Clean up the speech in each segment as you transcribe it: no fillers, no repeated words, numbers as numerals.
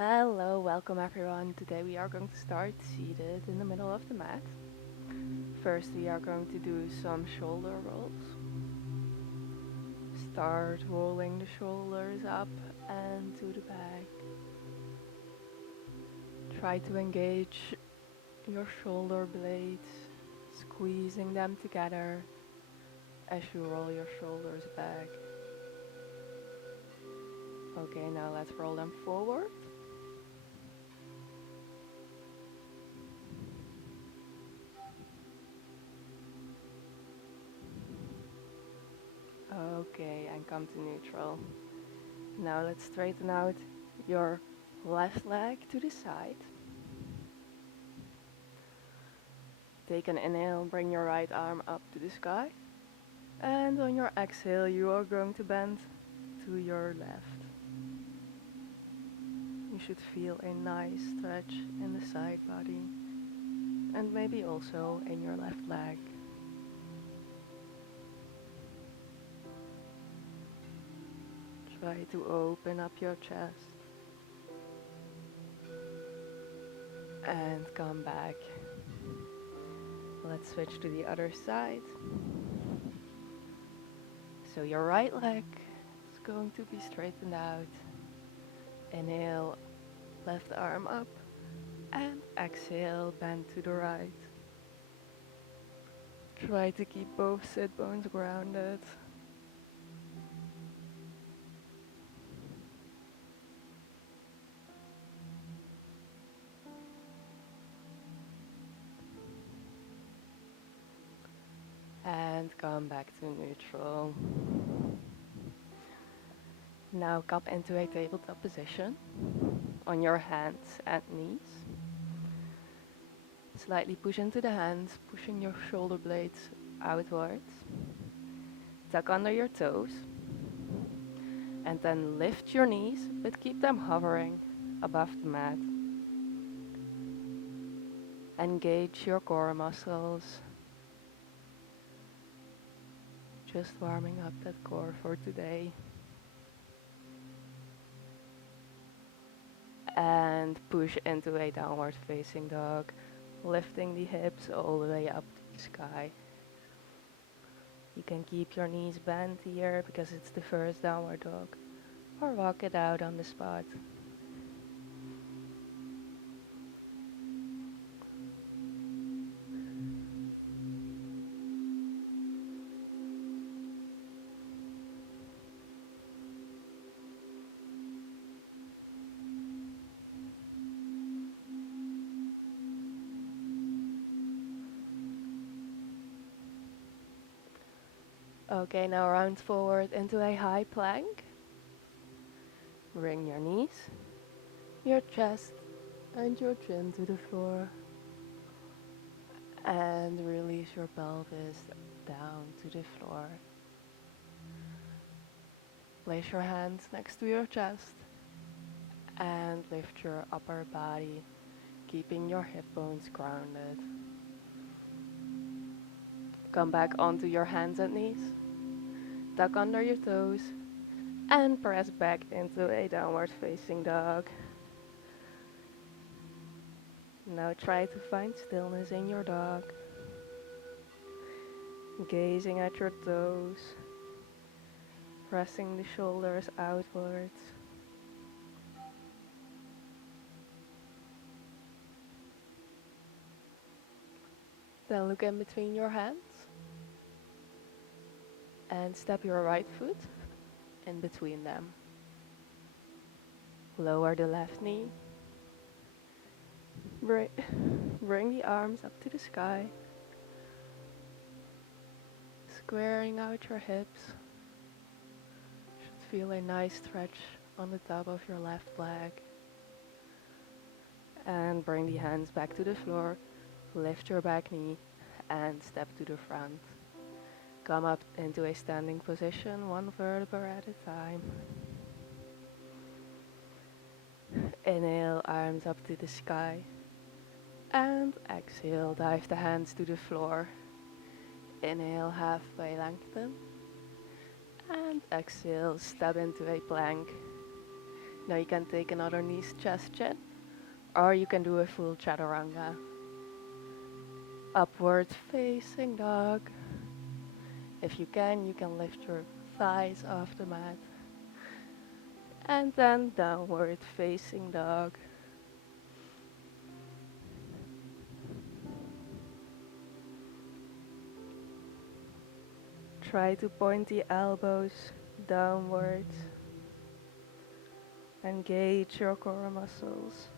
Hello, welcome everyone. Today we are going to start seated in the middle of the mat. First, we are going to do some shoulder rolls. Start rolling the shoulders up and to the back. Try to engage your shoulder blades, squeezing them together as you roll your shoulders back. Okay, now let's roll them forward. Okay, and come to neutral. Now let's straighten out your left leg to the side. Take an inhale, bring your right arm up to the sky. And on your exhale, you are going to bend to your left. You should feel a nice stretch in the side body and maybe also in your left leg. Try to open up your chest and come back. Let's switch to the other side. So your right leg is going to be straightened out. Inhale, left arm up, and exhale, bend to the right. Try to keep both sit bones grounded. And come back to neutral. Now come into a tabletop position on your hands and knees. Slightly push into the hands, pushing your shoulder blades outwards. Tuck under your toes. And then lift your knees, but keep them hovering above the mat. Engage your core muscles. Just warming up that core for today. And push into a downward facing dog, lifting the hips all the way up to the sky. You can keep your knees bent here because it's the first downward dog, or walk it out on the spot. Okay, now round forward into a high plank. Bring your knees, your chest, and your chin to the floor. And release your pelvis down to the floor. Place your hands next to your chest and lift your upper body, keeping your hip bones grounded. Come back onto your hands and knees. Tuck under your toes and press back into a downward facing dog. Now try to find stillness in your dog. Gazing at your toes, pressing the shoulders outwards. Then look in between your hands and step your right foot in between them. Lower the left knee. Bring the arms up to the sky. Squaring out your hips. Should feel a nice stretch on the top of your left leg. And bring the hands back to the floor. Lift your back knee and step to the front. Come up into a standing position, one vertebra at a time. Inhale, arms up to the sky. And exhale, dive the hands to the floor. Inhale, halfway lengthen. And exhale, step into a plank. Now you can take another knees, chest, chin, or you can do a full chaturanga. Upward facing dog. If you can lift your thighs off the mat. And then downward facing dog. Try to point the elbows downwards. Engage your core muscles.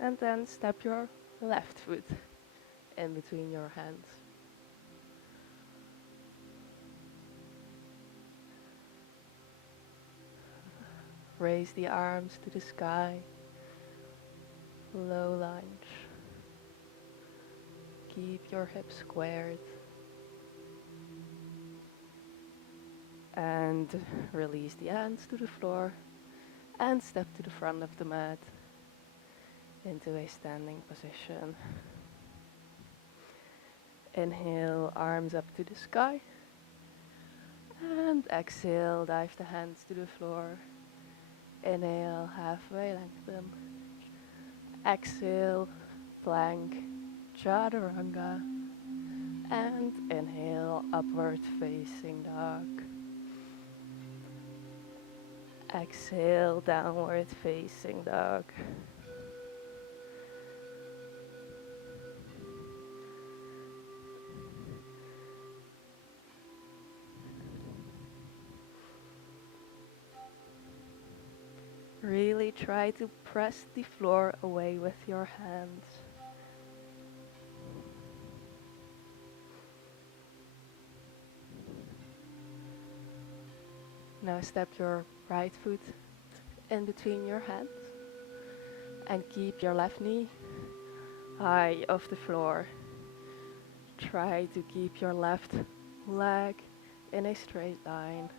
And then step your left foot in between your hands. Raise the arms to the sky. Low lunge. Keep your hips squared. And release the hands to the floor and step to the front of the mat into a standing position. Inhale, arms up to the sky. And exhale, dive the hands to the floor. Inhale, halfway lengthen. Exhale, plank, chaturanga. And inhale, upward facing dog. Exhale, downward facing dog. Really try to press the floor away with your hands. Now step your right foot in between your hands and keep your left knee high off the floor. Try to keep your left leg in a straight line.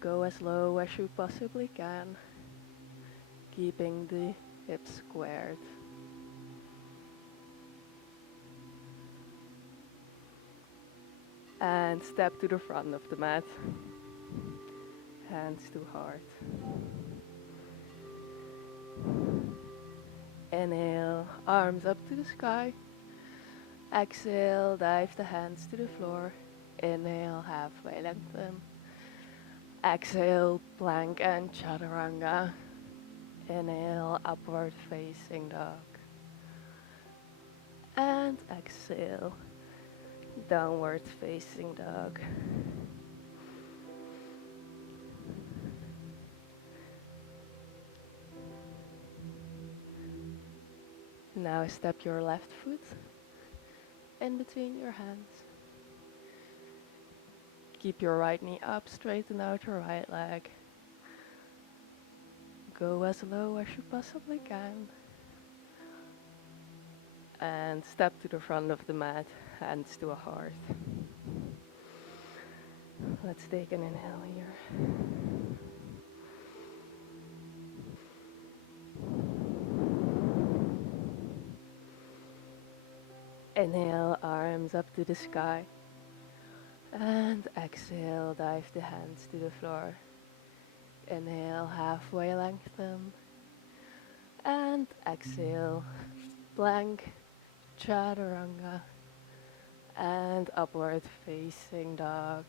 Go as low as you possibly can, keeping the hips squared. And step to the front of the mat. Hands to heart. Inhale, arms up to the sky. Exhale, dive the hands to the floor. Inhale, halfway lengthen. Exhale, plank and chaturanga. Inhale, upward facing dog. And exhale, downward facing dog. Now step your left foot in between your hands. Keep your right knee up, straighten out your right leg. Go as low as you possibly can. And step to the front of the mat, hands to a heart. Let's take an inhale here. Inhale, arms up to the sky. And exhale, dive the hands to the floor. Inhale, halfway lengthen. And exhale, plank, chaturanga. And upward facing dog.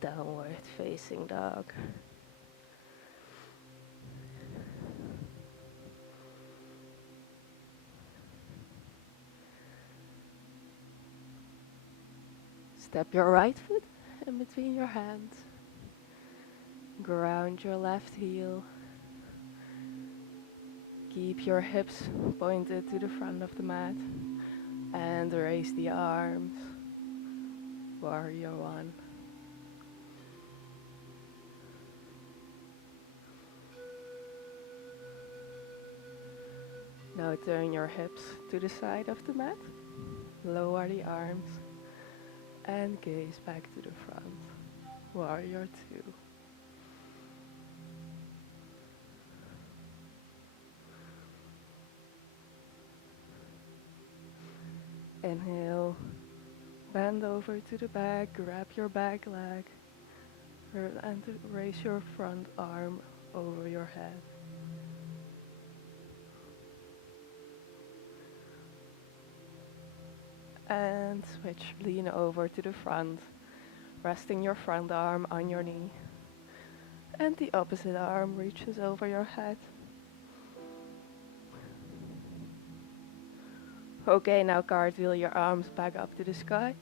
Downward facing dog. Step your right foot in between your hands. Ground your left heel. Keep your hips pointed to the front of the mat. And raise the arms. Warrior one. Now turn your hips to the side of the mat. Lower the arms. And gaze back to the front. Warrior two. Inhale, bend over to the back, grab your back leg, And to raise your front arm over your head. And switch, lean over to the front, resting your front arm on your knee. And the opposite arm reaches over your head. Okay, now cartwheel your arms back up to the sky.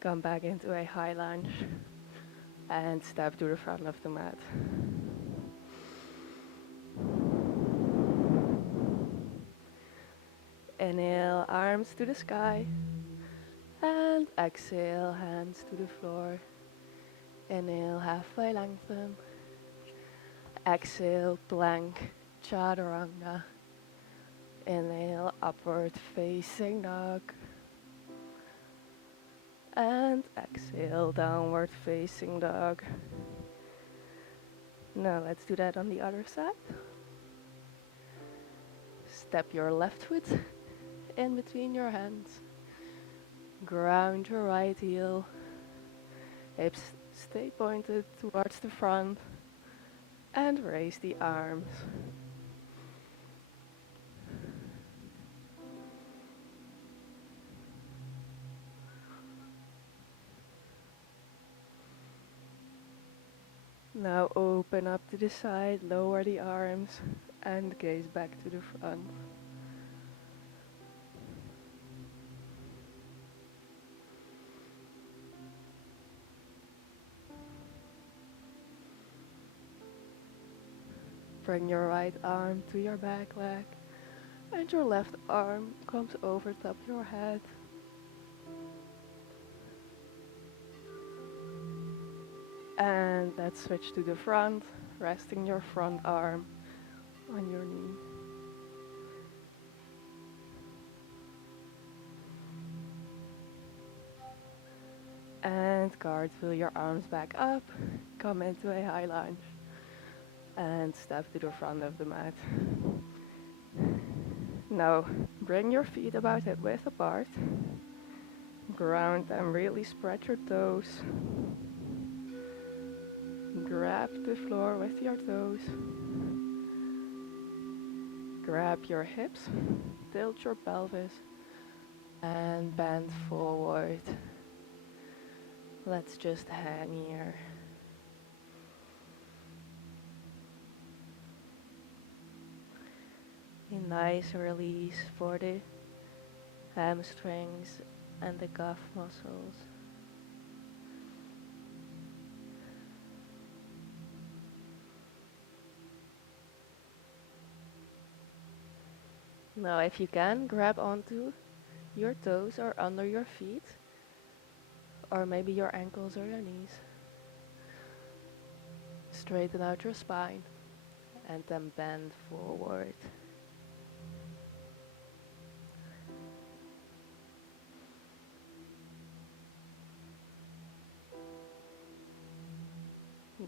Come back into a high lunge. And step to the front of the mat. Inhale, arms to the sky. And exhale, hands to the floor. Inhale, halfway lengthen. Exhale, plank, chaturanga. Inhale, upward facing dog. And exhale, downward facing dog. Now let's do that on the other side. Step your left foot in between your hands. Ground your right heel. Hips stay pointed towards the front. And raise the arms. Now open up to the side, lower the arms, and gaze back to the front. Bring your right arm to your back leg, and your left arm comes over top your head. And let's switch to the front, resting your front arm on your knee. And cartwheel your arms back up, come into a high lunge, and step to the front of the mat. Now, bring your feet about hip width apart, ground and really spread your toes. Grab the floor with your toes. Grab your hips, tilt your pelvis, and bend forward. Let's just hang here. A nice release for the hamstrings and the calf muscles. Now if you can, grab onto your toes or under your feet, or maybe your ankles or your knees. Straighten out your spine and then bend forward.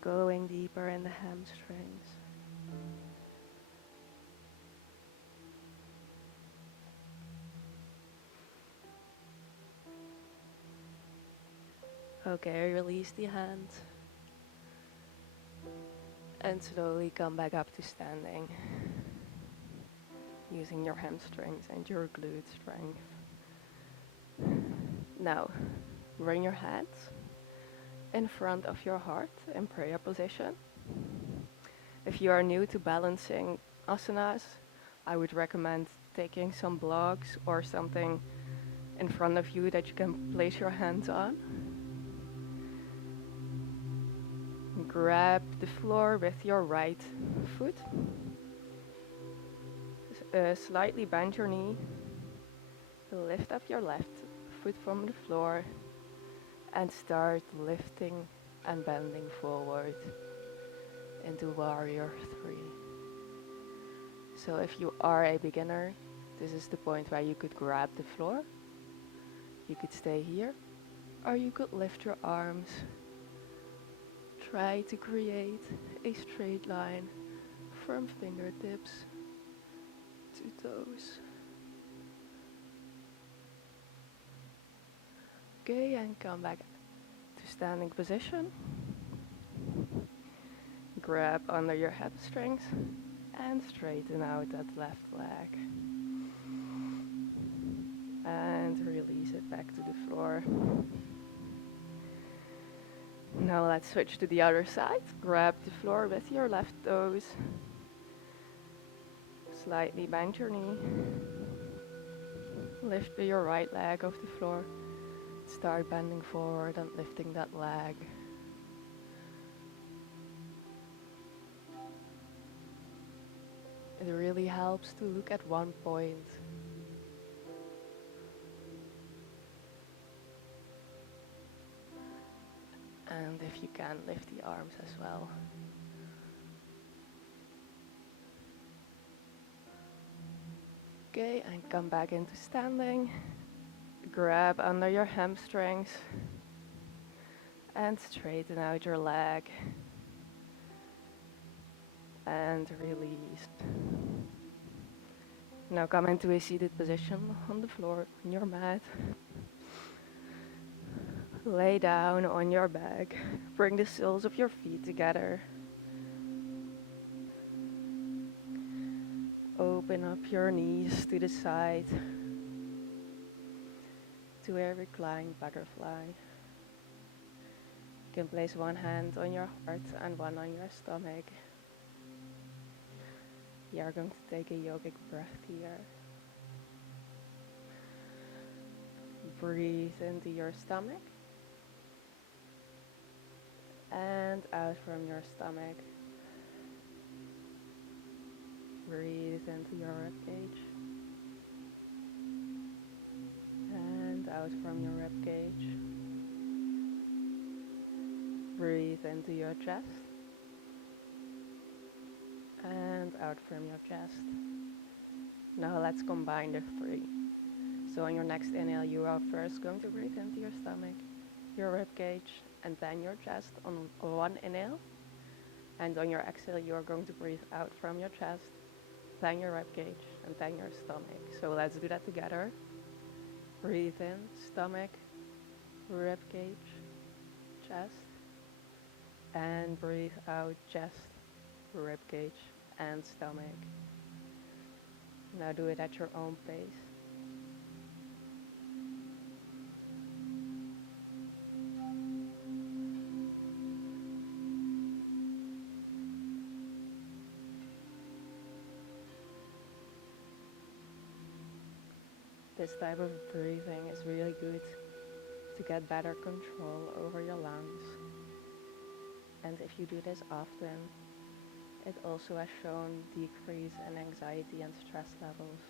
Going deeper in the hamstrings. Okay, release the hands. And slowly come back up to standing. Using your hamstrings and your glute strength. Now, bring your hands in front of your heart in prayer position. If you are new to balancing asanas, I would recommend taking some blocks or something in front of you that you can place your hands on. Grab the floor with your right foot. Slightly bend your knee. Lift up your left foot from the floor and start lifting and bending forward into warrior 3. So if you are a beginner, this is the point where you could grab the floor. You could stay here, or you could lift your arms. Try to create a straight line from fingertips to toes. Okay, and come back to standing position. grab under your hamstrings and straighten out that left leg. And release it back to the floor. Now let's switch to the other side. Grab the floor with your left toes. Slightly bend your knee. Lift your right leg off the floor. Start bending forward and lifting that leg. It really helps to look at one point. And if you can, lift the arms as well. Okay, and come back into standing. Grab under your hamstrings and straighten out your leg. And release. Now come into a seated position on the floor, on your mat. Lay down on your back. Bring the soles of your feet together. Open up your knees to the side to a reclined butterfly. You can place one hand on your heart and one on your stomach. You are going to take a yogic breath here. Breathe into your stomach and out from your stomach. Breathe into your ribcage and out from your ribcage. Breathe into your chest and out from your chest. Now let's combine the three. So on your next inhale, you are first going to breathe into your stomach, your ribcage, and then your chest on one inhale. And on your exhale, you are going to breathe out from your chest, then your ribcage, and then your stomach. So let's do that together. Breathe in, stomach, ribcage, chest, and breathe out, chest, ribcage, and stomach. Now do it at your own pace. This type of breathing is really good to get better control over your lungs. And if you do this often, it also has shown decrease in anxiety and stress levels.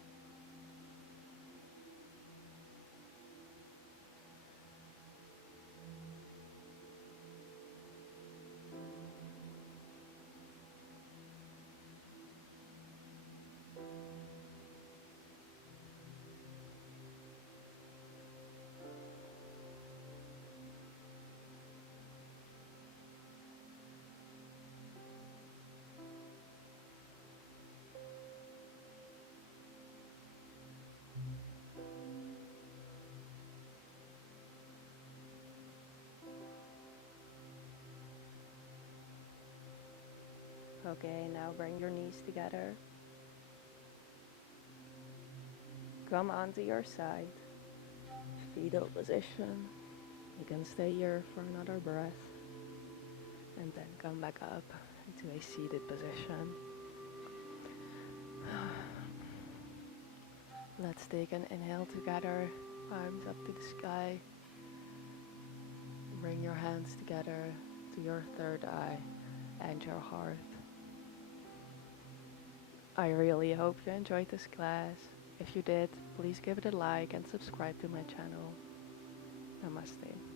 Okay, now bring your knees together. Come onto your side, fetal position. You can stay here for another breath and then come back up into a seated position. Let's take an inhale together, arms up to the sky. Bring your hands together to your third eye and your heart. I really hope you enjoyed this class. If you did, please give it a like and subscribe to my channel. Namaste.